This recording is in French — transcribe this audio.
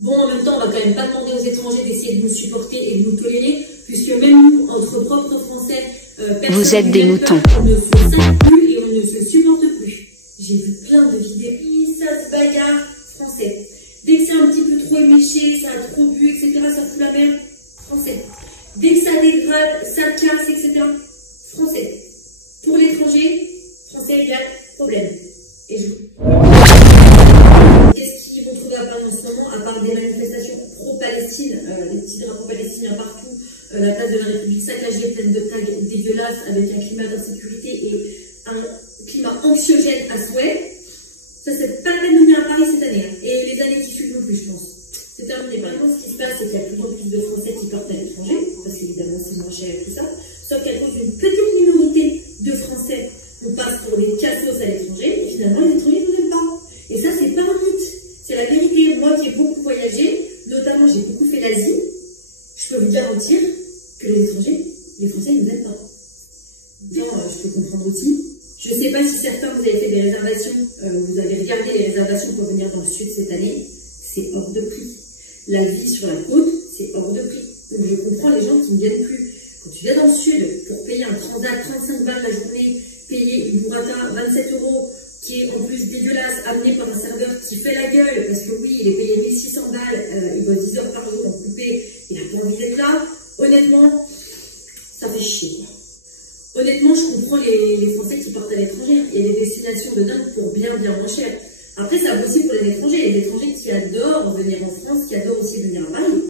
Bon, en même temps, on va quand même pas demander aux étrangers d'essayer de nous supporter et de nous tolérer, puisque même nous, entre propres Français, vous êtes des moutons. On ne se sait plus et on ne se supporte plus. J'ai vu plein de vidéos, ça se bagarre, français. Dès que c'est un petit peu trop éméché, ça a trop bu, etc., ça fout la merde, français. Dès que ça dégrade, ça casse, etc., français. Pour l'étranger, français égale problème. Et je... Qu'est-ce qu'ils vont trouver à Paris en ce moment, à part des manifestations pro-Palestine, des petits drapeaux palestiniens partout, la place de la République saccagée, pleine de tags dégueulasses, avec un climat d'insécurité et un climat anxiogène à souhait. Ça, c'est pas la peine de venir à Paris cette année, hein. Et les années qui suivent non plus, je pense. C'est terminé. Par exemple, ce qui se passe, c'est qu'il y a de plus en plus de Français qui partent à l'étranger, parce qu'évidemment, c'est moins cher et tout ça. Sauf qu'à cause d'une petite minorité de Français, on passe pour des cassos à l'étranger, et finalement, les étrangers ne nous aiment pas. Et ça, c'est pas un mythe. C'est la vérité. Moi qui ai beaucoup voyagé, notamment j'ai beaucoup fait l'Asie, je peux vous garantir que les étrangers, les Français, ils ne nous aiment pas. Genre, je peux comprendre aussi. Je ne sais pas si certains vous avez fait des réservations, vous avez regardé les réservations pour venir dans le sud cette année, c'est hors de prix. La vie sur la côte, c'est hors de prix. Donc je comprends les gens qui ne viennent plus. Quand tu viens dans le sud pour payer un transat 35 balles la journée, payer une burrata 27 €, qui est en plus dégueulasse, amené par un serveur qui fait la gueule, parce que oui, il est payé 1600 balles, il bosse 10 heures par jour en coupé, il n'a pas envie d'être là, honnêtement, ça fait chier. Honnêtement, je comprends les Français qui partent à l'étranger. Il y a des destinations de dingue pour bien moins cher. Après, ça vaut aussi pour les étrangers qui adorent venir en France, qui adorent aussi venir à Paris.